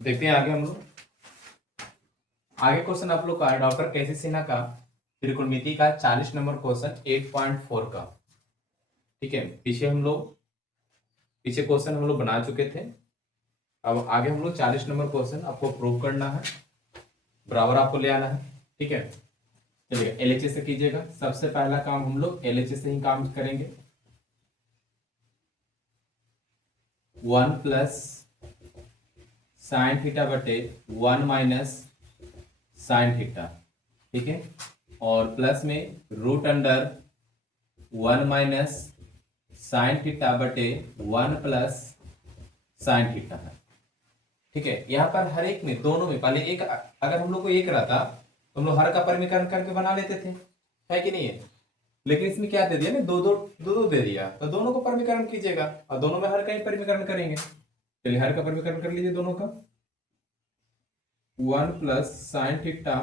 देखते हैं आगे हम लोग। आगे क्वेश्चन आप लोग का डॉक्टर केसी सिन्हा का त्रिकोणमिति का 40 नंबर क्वेश्चन 8.4 का। ठीक है, पीछे क्वेश्चन हम लोग बना चुके थे। अब आगे हम लोग 40 नंबर क्वेश्चन आपको प्रूव करना है, बराबर आपको ले आना है। ठीक है, चलिए एलएचएस से कीजिएगा। सबसे पहला काम हम लोग एलएचएस से ही काम करेंगे। 1 प्लस साइन थीटा बटे 1 माइनस साइन थीटा। ठीक है, और प्लस में root under 1 minus sine theta बटे 1 प्लस साइन थीटा है। ठीक है, यहाँ पर हर एक में, दोनों में पहले एक, अगर हम लोग को एक रहता तो हम लोग हर का परिमीकरण करके बना लेते थे, है कि नहीं है। लेकिन इसमें क्या दे दिया ना, दो दो दो दो दे दिया, तो दोनों को परिमीकरण कीजिएगा और दोनों में हर का ही परिमीकरण करेंगे। चलिए हर का परिमीकरण कर लीजिए दोनों का। 1 plus sine theta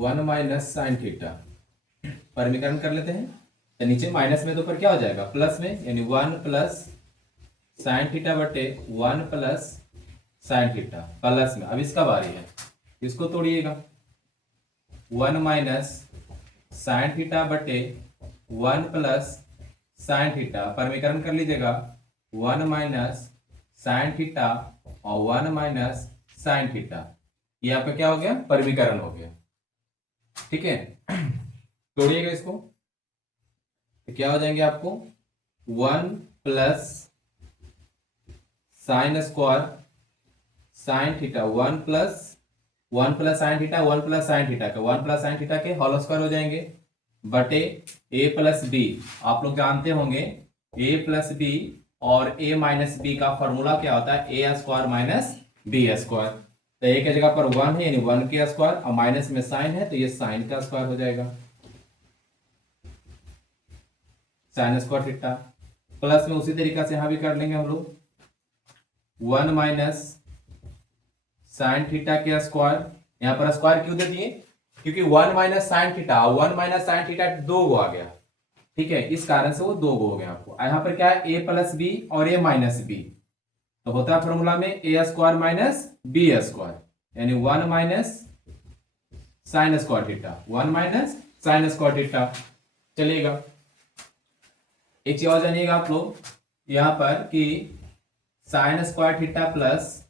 1 minus sine theta, परिमीकरण कर लेते हैं। तो नीचे माइनस में तो ऊपर क्या हो जाएगा, प्लस में, यानी 1 प्लस साइन थीटा बटे 1 प्लस साइन थीटा प्लस में। अब इसका बारी है, इसको तोड़िएगा। 1 माइनस साइन थीटा बटे 1 प्लस साइन थीटा, परिमीकरण कर लीजिएगा। 1 माइनस साइन थीटा और 1 माइनस साइन थीटा, ये यहाँ पे क्या हो गया, परिमीकरण हो गया। ठीक है, तोड़िएगा इसको, तो क्या हो जाएंगे आपको 1 plus sine square sine theta 1 plus sine theta 1 plus sine theta का 1 प्लस साइन थीटा के होल स्क्वायर हो जाएंगे बटे ए प्लस बी। आप लोग जानते होंगे ए प्लस बी और ए माइनस बी का फॉर्मूला क्या होता है, ए स्क्वायर माइनस बी स्क्वायर। तो ए की जगह पर 1 है, यानी 1 के स्क्वायर, और माइनस में साइन है तो ये साइन का स्क्वायर हो जाएगा, साइन स्क्वायर थीटा। प्लस में उसी तरीका से यहां भी कर लेंगे हम लोग। 1 माइनस साइन थीटा के स्क्वायर, यहां पर स्क्वायर क्यों दे दिए, क्योंकि 1 minus sine theta 1 minus sine theta 2 गो आ गया। ठीक है, इस कारण से वो 2 गो हो गया आपको। यहां पर क्या है, ए प्लस बी और ए माइनस बी, तो होता है फॉर्मूला में ए स्क्वायर माइनस बी स्क्वायर, यानी 1 minus sign square theta 1 minus sign square theta. चलिएगा एक चीज और जानिएगा आप लोग यहां पर कि sign square theta plus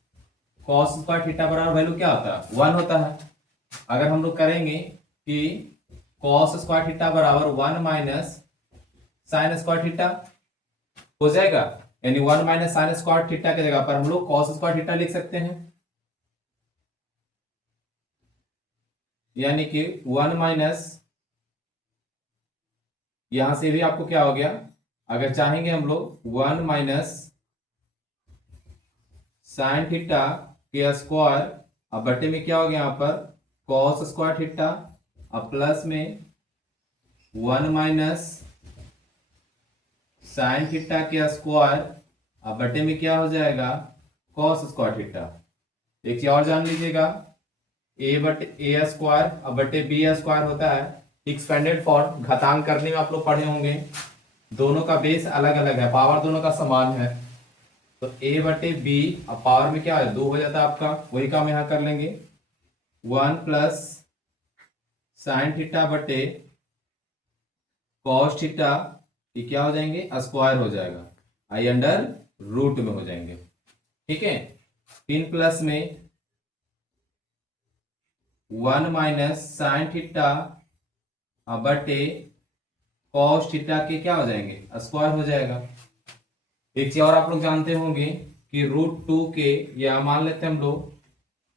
cos square theta बराबर वैल्यू क्या होता है, 1 होता है। अगर हम लोग करेंगे कि कॉस स्क्वायर थीटा बराबर 1 माइनस साइन स्क्वायर थीटा हो जाएगा, यानी 1 माइनस साइन स्क्वायर थीटा की जगह पर हम लोग कॉस स्क्वायर थीटा लिख सकते हैं, यानी कि 1 माइनस, यहां से भी आपको क्या हो गया, अगर चाहेंगे हम लोग 1 माइनस साइन थीटा के स्क्वायर, अब बटे में क्या हो गया, यहां पर कॉस स्क्वायर थीटा, अब प्लस में 1 माइनस साइन थीटा के स्क्वायर, अब बटे में क्या हो जाएगा, कॉस स्क्वायर थीटा। एक चीज और जान लीजिएगा, ए बटे ए स्क्वायर अब बटे बी स्क्वायर होता है एक्सपेंडेड फॉर्म। घातांक करने में आप लोग पढ़े होंगे, दोनों का बेस अलग अलग है, पावर दोनों का समान है, तो ए बटे बी, अब पावर में क्या है 2 हो जाता है आपका। वही काम यहां कर लेंगे, 1 प्लस साइन थीटा बटे कॉस थीटा, ये क्या हो जाएंगे, स्क्वायर हो जाएगा, आई अंडर रूट में हो जाएंगे। ठीक है, 3 प्लस में 1 माइनस साइन थीटा बटे कॉस थीटा के क्या हो जाएंगे, स्क्वायर हो जाएगा। एक चीज और आप लोग जानते होंगे कि √2 के, या मान लेते हैं हम लोग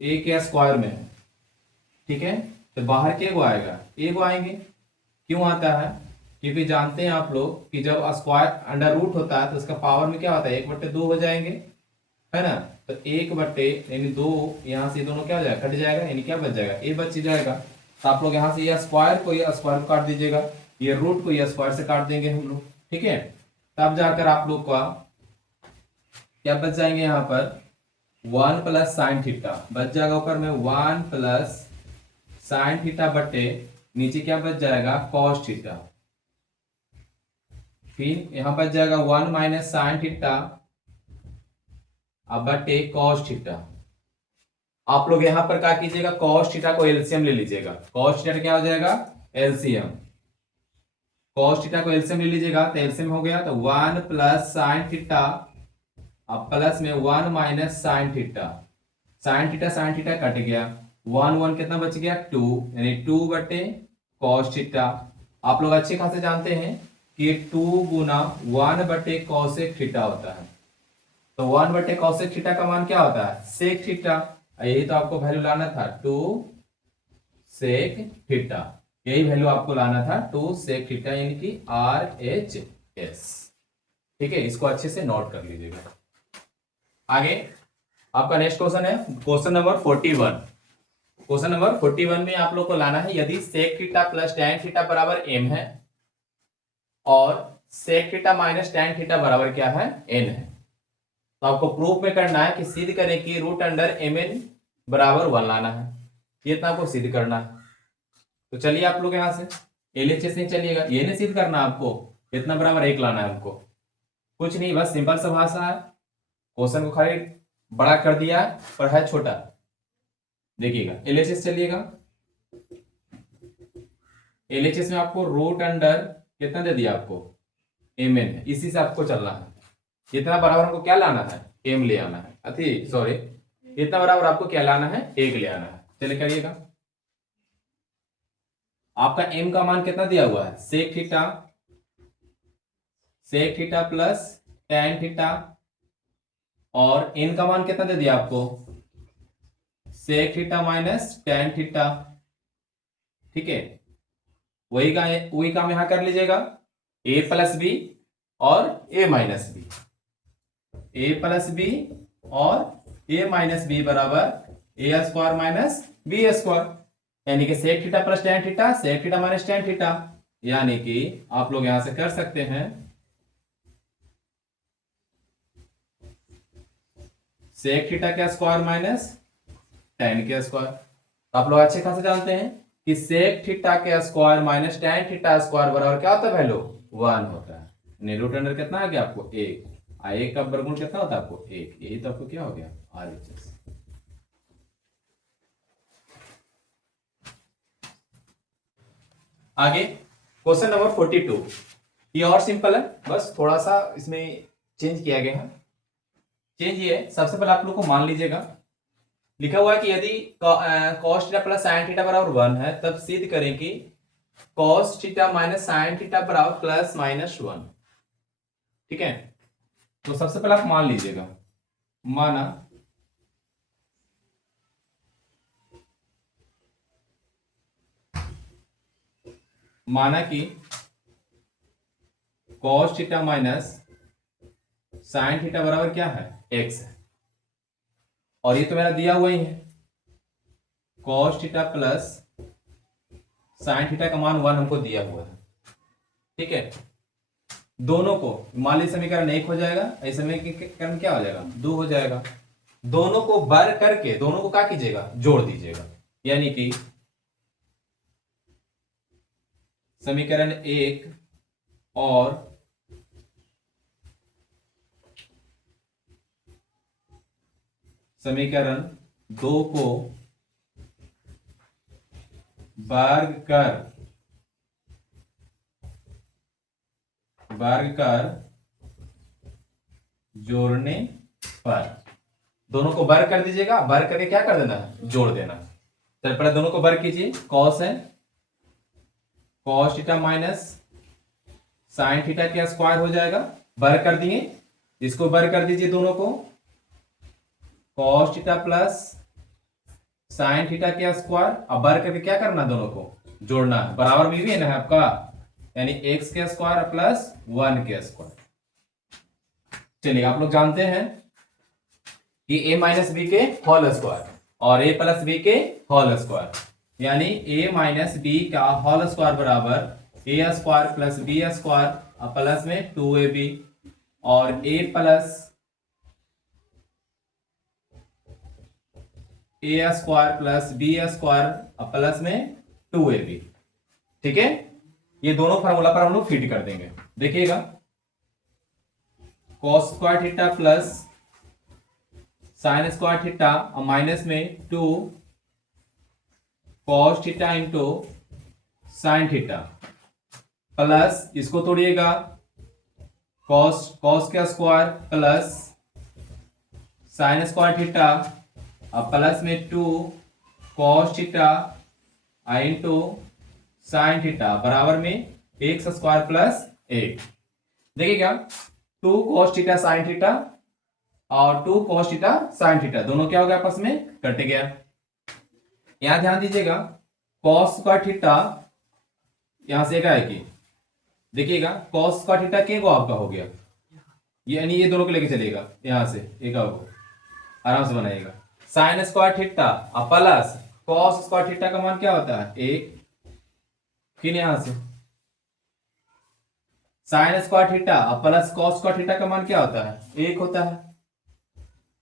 ए के स्क्वायर में है। ठीक है, तो बाहर के गो आएगा, ए गो आएंगे। क्यों आता है, क्योंकि जानते हैं आप लोग कि जब स्क्वायर अंडर रूट होता है तो उसका पावर में क्या होता है 1/2 हो जाएंगे, है ना। तो 1 यानी 2, यहाँ से दोनों क्या हो जाएगा, कट जाएगा, यानी क्या बच जाएगा, ए बच जाएगा। तो आप लोग यहाँ से ये स्क्वायर को ये स्क्वायर को काट दीजिएगा, ये रूट को ये स्क्वायर से काट देंगे हम लोग। ठीक है, तब जाकर आप लोग का क्या बच जाएंगे, यहाँ पर 1 प्लस साइन थीटा बच जाएगा, ऊपर में 1 प्लस साइन थीटा बटे नीचे क्या बच जाएगा, कॉस थीटा। फिर यहां बच जाएगा 1 माइनस साइन थीटा अब बटे कॉस थीटा। आप लोग यहां पर क्या कीजिएगा, कॉस थीटा को एलसीएम ले लीजिएगा। कॉस थीटा क्या हो जाएगा, एलसीएम। कॉस थीटा को एलसीएम ले लीजिएगा तो एलसीएम हो गया तो 1 प्लस साइन थीटा, अब प्लस में 1 minus sine theta. Sine theta cut गया, 1 1 कितना बच गया 2, यानी 2 बटे कॉस थीटा। आप लोग अच्छे खासे जानते हैं कि 2 गुना 1 बटे कॉसेक थीटा होता है। तो 1 बटे कॉसेक थीटा का मान क्या होता है, सेक थीटा। यही तो आपको वैल्यू लाना था, 2 सेक थीटा। यही वैल्यू आपको लाना था, 2 सेक थीटा, यानी कि RHS। ठीक है, इसको अच्छे से नोट कर लीजिएगा। आगे आपका नेक्स्ट क्वेश्चन है क्वेश्चन नंबर 41। क्वेश्चन नंबर 41 में आप लोग को लाना है, यदि sec theta plus tan theta बराबर m है और sec theta minus tan theta बराबर क्या है, n है, तो आपको प्रूफ में करना है कि सिद्ध करें कि रूट अंडर mn बराबर 1 लाना है। ये इतना आपको सिद्ध करना है। तो चलिए आप लोग यहां से LHS नहीं चलिएगा, ये नहीं सिद्ध करना आपको, इतना बराबर 1 लाना है हमको। कुछ नहीं, बस सिंपल सा भाषा है। क्वेश्चन को खाली बड़ा कर दिया पर है छोटा। देखिएगा LHS चलिएगा, LHS में आपको रूट अंडर कितना दे दिया आपको, mn है, इसी से आपको चलना है। इतना बराबर हमको क्या लाना है, m ले आना है, अति सॉरी, इतना बराबर आपको क्या लाना है, 1 ले आना है। चलिए करिएगा। आपका m का मान कितना दिया हुआ है, sec theta plus tan theta, और n का मान कितना दे दिया आपको, sec theta minus tan theta. ठीक है, वही काम यहां कर लीजिएगा, a प्लस बी और a minus B, a plus B और a माइनस बी बराबर a square minus b square, यानी कि sec theta plus tan theta, sec theta minus tan theta. यानी कि आप लोग यहां से कर सकते हैं सेक थीटा का स्क्वायर माइनस टैन का स्क्वायर। आप लोग अच्छे खासे जानते हैं कि सेक थीटा के square minus tan theta square बराबर क्या होता है, वैल्यू 1 होता है। रूट अंडर कितना आ गया आपको, 1। एक का वर्गमूल कितना होता है आपको, 1। यही तो आपको क्या हो गया, RHS। आगे क्वेश्चन नंबर 42, ये और सिंपल है, बस थोड़ा सा इसमें चेंज किया गया है। चेंज ये है, सबसे पहले आप लोग को मान लीजिएगा, लिखा हुआ है कि यदि cos theta plus sin theta बराबर 1 है, तब सिद्ध करें कि cos theta minus sin theta बराबर प्लस माइनस 1। ठीक है, तो सबसे पहले आप मान लीजिएगा, माना कि cos theta minus sin theta बराबर क्या है, x है, और ये तो मेरा दिया हुआ ही है, cos theta plus sin theta का मान 1 हमको दिया हुआ है। ठीक है, दोनों को मान लीजिए समीकरण 1 हो जाएगा, इस समीकरण क्या हो जाएगा, 2 हो जाएगा। दोनों को बर करके दोनों को क्या कीजिएगा, जोड़ दीजिएगा, यानी कि समीकरण 1 और समीकरण 2 को वर्ग कर जोड़ने पर, दोनों को वर्ग कर दीजिएगा, वर्ग करके क्या कर देना, जोड़ देना। चल पहले दोनों को वर्ग कीजिए, cos है, cos theta minus sin theta का स्क्वायर हो जाएगा, वर्ग कर दिए, इसको वर्ग कर दीजिए दोनों को, cos theta plus sin theta का स्क्वायर। अब वर्ग करके क्या करना, दोनों को जोड़ना है, बराबर में भी है ना आपका, यानी x के स्क्वायर प्लस 1 के स्क्वायर। चलिए आप लोग जानते हैं कि a माइनस बी के होल स्क्वायर और a प्लस बी के होल स्क्वायर, यानी a माइनस बी का होल स्क्वायर बराबर a square plus B square plus में 2ab, और a plus a square plus B square plus में 2ab। ठीक है, ये दोनों फार्मूला पर हम लोग फिट कर देंगे। देखिएगा, cos square theta plus sign square theta और माइनस में 2 cos theta into sine theta plus इसको तोड़िएगा कॉस कॉस का square plus sign square theta और प्लस में 2 cos theta into sine theta बराबर में एक्स स्क्वायर प्लस 8। देखिए क्या 2 कॉस थीटा साइन थीटा और 2 कॉस थीटा साइन थीटा दोनों क्या हो गया आपस में कट गया। यहां ध्यान दीजिएगा कॉस स्क्वायर थीटा यहां से क्या है कि देखिएगा कॉस स्क्वायर थीटा के को आपका हो गया, यानी ये दोनों को लेके चलेगा यहां से एक आराम से बनाइएगा। साइन स्क्वायर थीटा और प्लस कॉस स्क्वायर थीटा का मान क्या होता है 1, फिर यहां से साइन स्क्वायर थीटा और प्लस कॉस स्क्वायर थीटा का मान क्या होता है 1 होता है,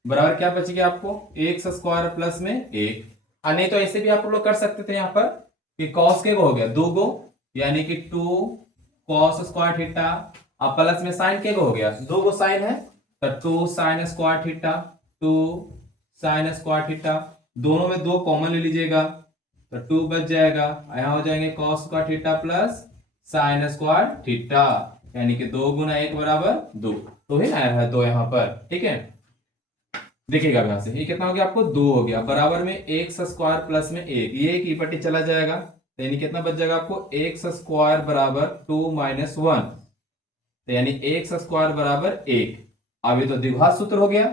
बराबर क्या बचेगा आपको एक्स स्क्वायर प्लस में 1। नहीं तो ऐसे भी आप लोग कर सकते थे यहाँ पर कि कॉस के हो गया 2 गो यानी कि 2 कॉस स्क्वायर थीटा और प्लस में साइन के हो गया 2 गो साइन है तो 2 sign square theta 2 sign square theta दोनों में 2 कॉमन ले लीजिएगा तो 2 बच जाएगा। यहाँ हो जाएंगे cos square theta plus sign square theta यानी कि 2 गुना 1 बराबर 2, तो ही आया है 2 यहाँ पर। ठीक है देखिएगा यहां से ये कितना हो गया आपको 2 हो गया बराबर में एक्स स्क्वायर प्लस में 1, ये एक इपट्टी चला जाएगा तो यानी कितना बच जाएगा आपको एक्स स्क्वायर बराबर 2 माइनस 1, तो यानी एक्स स्क्वायर बराबर 1। अब ये तो द्विघात सूत्र हो गया,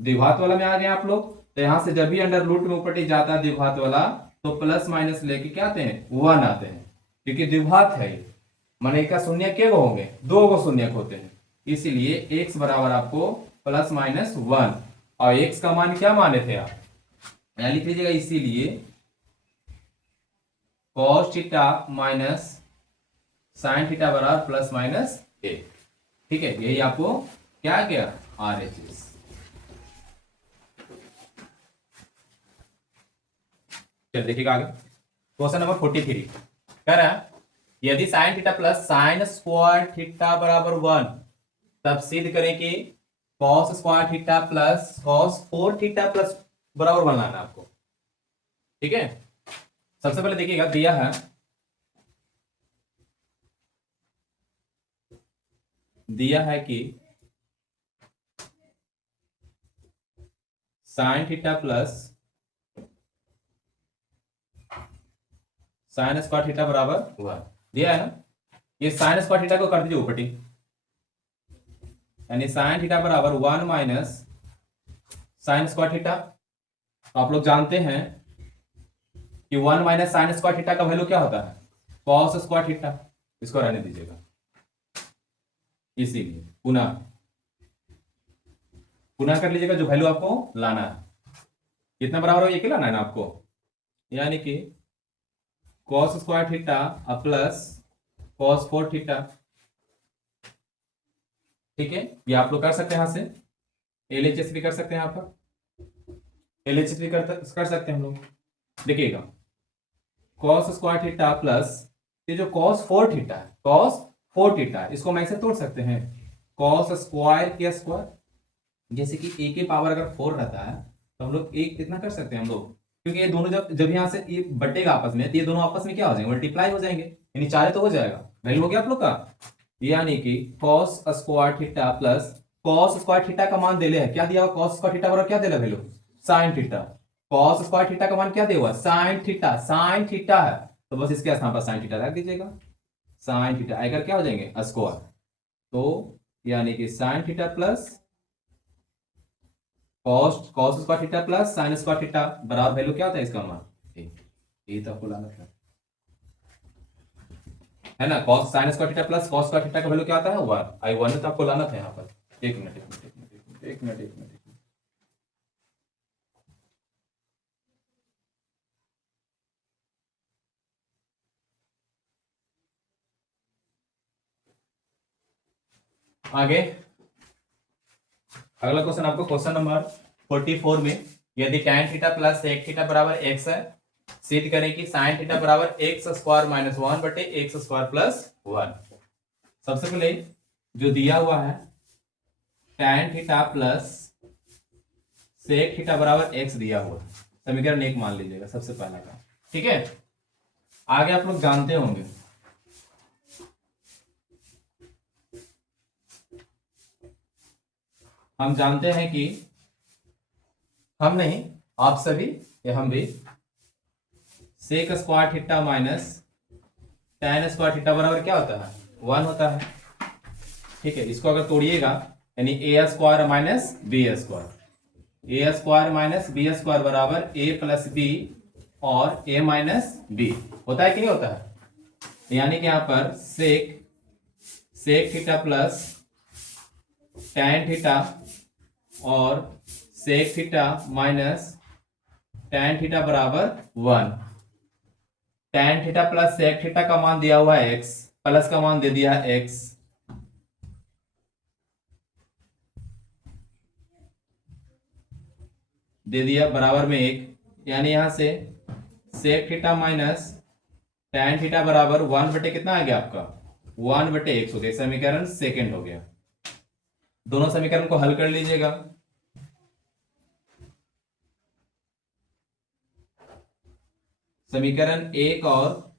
द्विघात वाला में आ गए आप लोग, तो यहां से जब भी अंडर रूट में ऊपर जाता है द्विघात वाला तो प्लस माइनस लेके क्या आते हैं 1 आते हैं, क्योंकि द्विघात है माने का शून्य के गो होंगे 2 गो शून्य होते हैं, इसीलिए एक्स बराबर आपको प्लस माइनस 1 और एक्स का मान क्या माने थे आप यहां लिख लीजिएगा, इसीलिए cos theta minus sine theta बराबर प्लस माइनस 1। ठीक है यही आपको क्या क्या RHS। चल देखिएगा आगे क्वेश्चन नंबर 43 कह रहा है यदि sign theta plus sign square theta बराबर 1 तब सिद्ध करें कि cos square theta plus cos 4 theta plus बराबर बनाना आपको। ठीक है सबसे पहले देखिएगा दिया है कि sign theta plus sign square theta बराबर 1 दिया है ना, ये साइन स्क्वायर थीटा को कर दीजिए ऊपरटी यानी साइन थीटा बराबर 1 माइनस साइन स्क्वायर थीटा। आप लोग जानते हैं कि 1 माइनस साइन स्क्वायर थीटा का वैल्यू क्या होता है कॉस स्क्वायर थीटा, इसको रहने दीजिएगा, इसीलिए पुनः कर लीजिएगा जो वैल्यू आपको लाना है कितना बराबर हो एक ही लाना है ना आपको, यानी कि cos square theta plus cos 4 theta. ठीक है ये आप लोग कर सकते हैं, यहां से LHS भी कर सकते हैं, यहाँ पर LHS भी कर सकते हैं हम लोग। देखिएगा कॉस स्क्वायर थीटा प्लस ये जो कॉस 4 थीटा है कॉस 4 थीटा इसको हम ऐसे तोड़ सकते हैं कॉस स्क्वायर के स्क्वायर, जैसे कि a के पावर अगर 4 रहता है तो हम लोग एक कितना कर सकते हैं हम लोग, क्योंकि ये दोनों जब यहाँ से ये बटेगा आपस में तो ये दोनों आपस में क्या हो जाएंगे मल्टीप्लाई हो जाएंगे, यानी 4 तो हो जाएगा वैल्यू हो गया आप लोग का, यानी कि cos square theta plus cos square theta का मान दे ले है क्या दिया हुआ कॉस स्क्वायर थीटा बराबर क्या दे रहा value sign theta, cos square theta का मान क्या दिया हुआ साइन थीटा है तो बस इसके स्थान पर साइन थीटा रख दीजिएगा, साइन थीटा आकर क्या हो जाएंगे स्क्वायर, तो यानी कि sign theta plus cos square theta plus sign square theta बराबर वैल्यू क्या होता है इसका मान ये तो आपको लाना है ना, cos sine square theta plus cos square theta का वैल्यू क्या आता है 1 आई 1 तो आपको लाना था यहाँ पर। एक मिनट आगे अगला क्वेश्चन आपको क्वेश्चन नंबर 44 में यदि tan theta plus sec theta बराबर x है सिद्ध करें कि sin थीटा बराबर एक्स स्क्वायर माइनस 1 बटे एक्स स्क्वायर प्लस 1। सबसे पहले जो दिया हुआ है tan theta plus sec theta बराबर एक्स दिया हुआ, समीकरण 1 मान लीजिएगा सबसे पहला का। ठीक है, आगे आप लोग जानते होंगे, हम जानते हैं कि हम नहीं आप सभी या हम भी sec square theta minus tan square theta बराबर क्या होता है 1 होता है। ठीक है, इसको अगर तोड़िएगा यानी ए स्क्वायर माइनस बी स्क्वायर, ए स्क्वायर माइनस बी स्क्वायर बराबर ए प्लस बी और ए माइनस बी होता है कि नहीं होता है। यानी कि यहां पर sec theta plus tan theta और sec theta minus tan theta बराबर 1। tan theta plus sec theta का मान दिया हुआ है x, प्लस का मान दे दिया है x, दे दिया बराबर में 1, यानी यहां से sec theta minus tan theta बराबर 1 बटे कितना आ गया आपका 1 बटे x हो गया। समीकरण सेकंड हो गया। दोनों समीकरण को हल कर लीजिएगा। समीकरण 1 और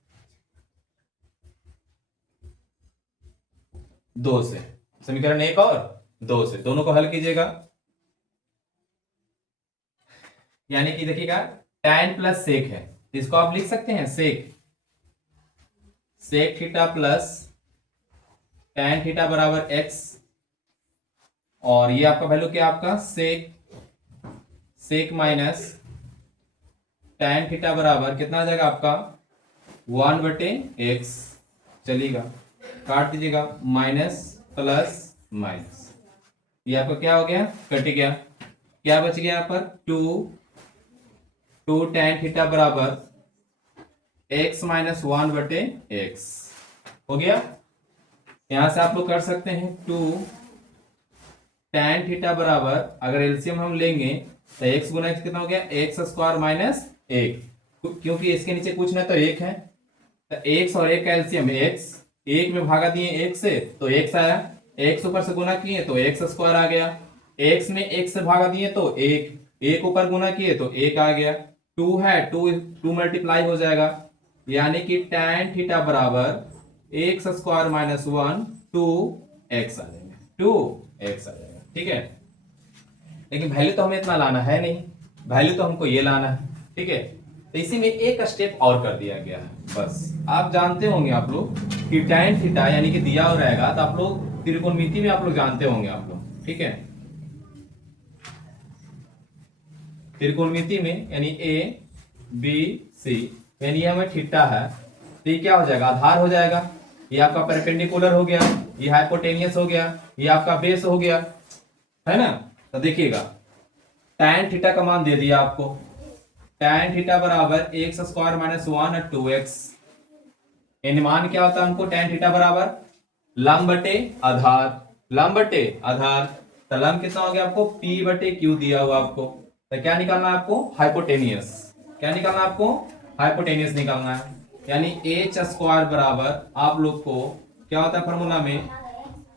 2 से, समीकरण 1 और 2 से दोनों को हल कीजिएगा। यानी कि देखिएगा tan प्लस सेक है, इसको आप लिख सकते हैं sec theta plus tan theta बराबर x, और ये आपका वैल्यू क्या आपका सेक माइनस tan थीटा बराबर कितना आ जाएगा आपका 1 बटे एक्स, चलिएगा काट दीजिएगा, माइनस प्लस माइनस, ये आपका क्या हो गया कट गया, क्या बच गया यहाँ पर 2 tan थीटा बराबर x माइनस 1 बटे एक्स हो गया। यहां से आप लोग कर सकते हैं 2 tan थीटा बराबर, अगर एलसीएम हम लेंगे तो x गुना x कितना हो गया एक्स स्क्वायर माइनस 1, क्योंकि इसके नीचे कुछ ना तो 1 है, तो x और 1 का एलसीएम x, 1 में भागा दिए 1 से तो x आया, x ऊपर से गुना किए तो x स्क्वायर आ गया, x में 1 से भागा दिए तो 1 ऊपर गुना किए तो 1 आ गया, 2 है 2 मल्टीप्लाई हो जाएगा, यानी कि tan थीटा बराबर एक्स स्क्वायर माइनस 1 2x आ जाएगा, 2x आ जाएगा। ठीक है, लेकिन वैल्यू तो हमें इतना लाना है नहीं, वैल्यू तो हमको ये लाना है। ठीक है, तो इसी में एक स्टेप और कर दिया गया है। बस आप जानते होंगे आप लोग कि tan थीटा यानी कि दिया हो रहेगा, तो आप लोग त्रिकोणमिति में आप लोग जानते होंगे आप लोग। ठीक है, त्रिकोणमिति में यानी ए बी सी, यानी ये हमें थीटा है तो ये क्या हो जाएगा आधार हो जाएगा, ये आपका परपेंडिकुलर हो गया, ये हाइपोटेनियस हो गया, ये आपका बेस हो गया, है ना। तो देखिएगा tan थीटा का मान दे दिया आपको, tan थीटा बराबर एक्स स्क्वायर माइनस 1 2x, इन मान क्या होता है हमको tan थीटा बराबर लंब बटे आधार, लंब बटे आधार, तो लंब कितना हो गया आपको p बटे q दिया हुआ आपको, तो क्या निकालना है आपको हाइपोटेनियस, क्या निकालना है आपको हाइपोटेनियस निकालना है, यानी h स्क्वायर बराबर आप लोग को क्या होता है फॉर्मूला में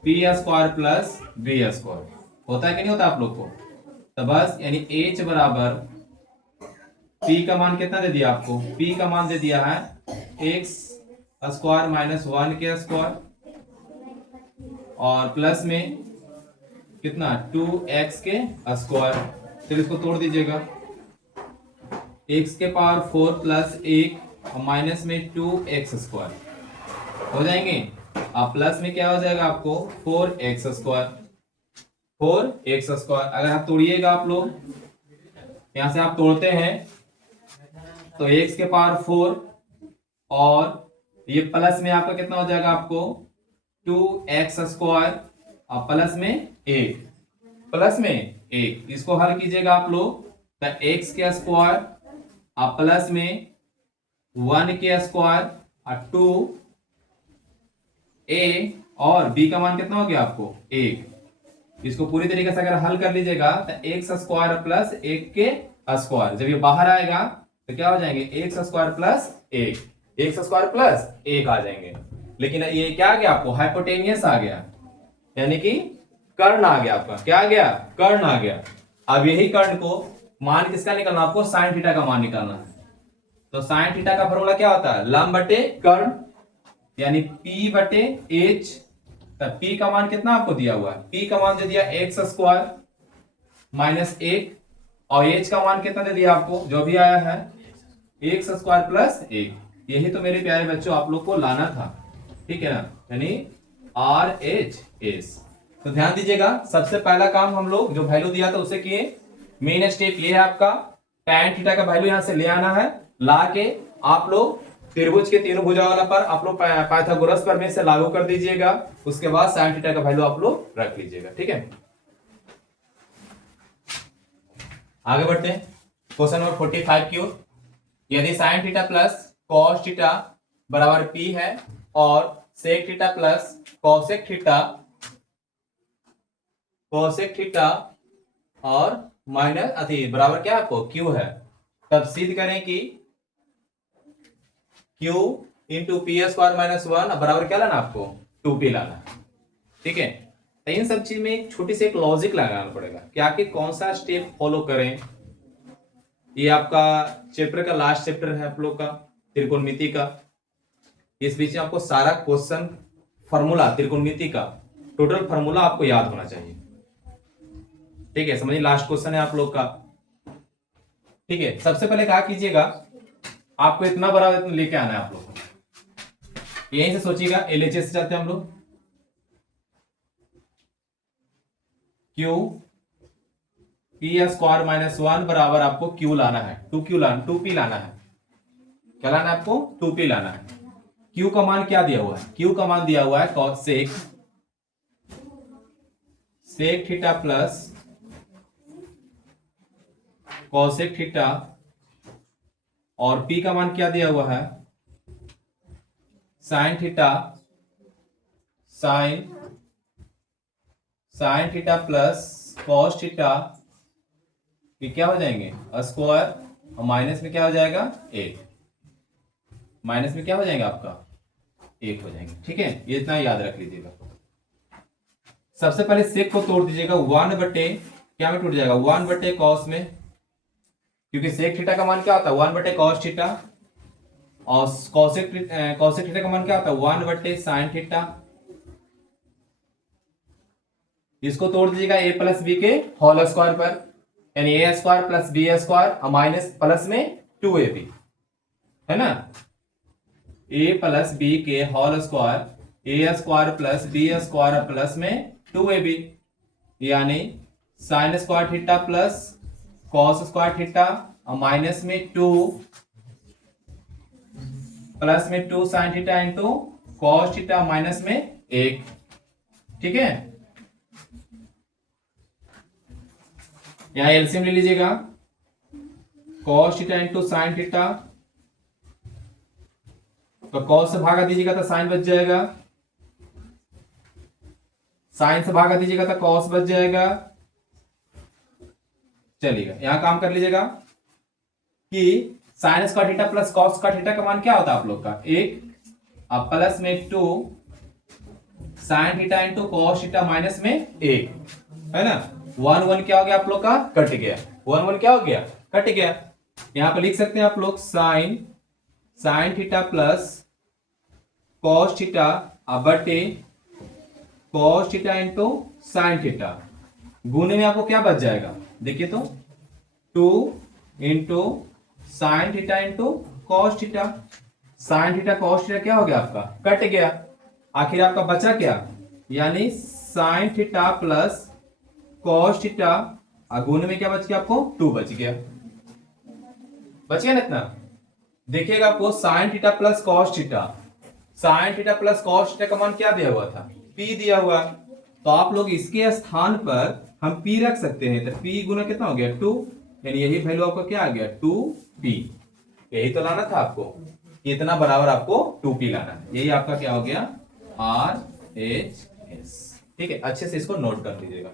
p square plus b square होता है कि नहीं होता आप लोग को। तो बस यानी h बराबर p का मान कितना दे दिया आपको, p का मान दे दिया है x स्क्वायर माइनस 1 के स्क्वायर और प्लस में कितना 2x के स्क्वायर, चलिए इसको तोड़ दीजिएगा, x के पावर 4 प्लस 1 और माइनस में 2x स्क्वायर हो जाएंगे, अब प्लस में क्या हो जाएगा आपको 4x स्क्वायर, 4x स्क्वायर। अगर आप तोड़िएगा आप लोग, यहां से आप तोड़ते हैं तो x के पावर 4 और ये प्लस में आपका कितना हो जाएगा आपको 2x स्क्वायर और प्लस में 1, प्लस में 1, इसको हल कीजिएगा आप लोग तो x के स्क्वायर और प्लस में 1 के स्क्वायर और 2a और b का मान कितना हो गया आपको 1, इसको पूरी तरीके से अगर हल कर लीजिएगा तो x स्क्वायर प्लस 1 के स्क्वायर, जब ये बाहर आएगा तो क्या हो जाएंगे x square plus 1, x square plus 1 आ जाएंगे। लेकिन ये क्या आ गया आपको हाइपोटेनियस आ गया, यानी कि कर्ण आ गया आपका, क्या आ गया कर्ण आ गया। अब यही कर्ण को मान किसका निकालना, आपको साइन थीटा का मान निकालना है। तो साइन थीटा का फॉर्मूला क्या होता है, लंब बटे कर्ण, यानी P बटे H। तब P का मान कितना आपको दिया हुआ है, P का मान दे दिया एक्स स्क्वायर माइनस 1, और H का मान कितना दे दिया आपको, जो भी आया है एक्स स्क्वायर प्लस 1। यही तो मेरे प्यारे बच्चों आप लोग को लाना था, ठीक है ना, यानी RHS। तो ध्यान दीजिएगा, सबसे पहला काम हम लोग जो वैल्यू दिया था उसे किए। मेन स्टेप ये है आपका, tan थीटा का वैल्यू यहां से ले आना है, ला के आप लोग त्रिभुज के तीनों भुजा वाला पर आप लोग पाइथागोरस प्रमेय से लागू कर दीजिएगा। उसके बाद sin थीटा का वैल्यू आप लोग रख लीजिएगा, ठीक है। आगे बढ़ते हैं, क्वेश्चन नंबर 45 की ओर। यदि sin theta plus cos theta बराबर P है और sec theta plus cosec theta और माइनस अति बराबर क्या आपको Q है, तब सिद्ध करें कि Q into P square minus 1 बराबर क्या लाना आपको 2P लाना, ठीक है। तो इन सब चीज में एक छोटी सी एक लॉजिक लगाना पड़ेगा कि आखिर कौन सा स्टेप फॉलो करें। ये आपका चैप्टर का लास्ट चैप्टर है आप लोग का त्रिकोणमिति का। इस बीच में आपको सारा क्वेश्चन फॉर्मूला त्रिकोणमिति का टोटल फॉर्मूला आपको याद होना चाहिए, ठीक है। समझिए, लास्ट क्वेश्चन है आप लोग का, ठीक है। सबसे पहले क्या कीजिएगा, आपको इतना बड़ा लेके आना है आप लोग को, यहीं से सोचिएगा, एलएचएस से जाते हैं हम लोग। क्यू पी स्क्वायर माइनस 1 बराबर आपको क्यू लाना है, 2P लाना है। क्या लाना है आपको, 2P लाना है। क्यू का मान क्या दिया हुआ है, क्यू का मान दिया हुआ है sec theta plus cosec theta, और P का मान क्या दिया हुआ है sine theta plus cos theta. ये क्या हो जाएंगे स्क्वायर, और माइनस में क्या हो जाएगा 1, माइनस में क्या हो जाएगा आपका 1 हो जाएंगे, ठीक है। ये इतना याद रख लीजिएगा। सबसे पहले सेक को तोड़ दीजिएगा, 1 बटे क्या में टूट जाएगा 1 बटे कॉस में, क्योंकि सेक थीटा का मान क्या होता है 1 बटे कॉस थीटा, और कॉसेक थीटा का मान क्या होता है 1 बटे साइन थीटा। इसको तोड़ दीजिएगा a प्लस बी के होल स्क्वायर पर, यानी a square plus B square और माइनस प्लस में 2ab, है ना। a प्लस बी के whole square, a square plus B square plus में 2ab, यानी sine square theta plus cos square theta और माइनस में 2 प्लस में 2 sine theta into cos theta minus में 1, ठीक है। यहां एलसीएम ले लीजिएगा, cos theta into sine theta, तो कॉस से भागा दीजिएगा तो साइन बच जाएगा, साइन से भागा दीजिएगा तो कॉस बच जाएगा। चलिएगा यहां काम कर लीजिएगा कि sign square theta plus cos square theta का मान क्या होता है आप लोग का 1, अब प्लस में 2 sine theta into cos theta minus में 1, है ना। 1 क्या हो गया आप लोग का कट गया, 1 क्या हो गया कट गया। यहां पर लिख सकते हैं आप लोग sine theta plus cos theta बटे cos theta into sine theta, गुने में आपको क्या बच जाएगा देखिए तो 2 into sine theta into cos theta. Sine theta cos theta क्या हो गया आपका कट गया, आखिर आपका बचा क्या, यानी sign theta plus cos theta, गुण में क्या बच गया आपको 2 बच गया ना इतना। देखिएगा आपको sign theta plus cos theta, sine theta plus cos theta का मान क्या दिया हुआ था P दिया हुआ, तो आप लोग इसके स्थान पर हम P रख सकते हैं, तो P गुना कितना हो गया 2, यानी यही वैल्यू आपका क्या आ गया 2P। यही तो लाना था आपको, इतना बराबर आपको 2P लाना है, यही आपका क्या हो गया RHS, ठीक है। अच्छे से इसको नोट कर लीजिएगा।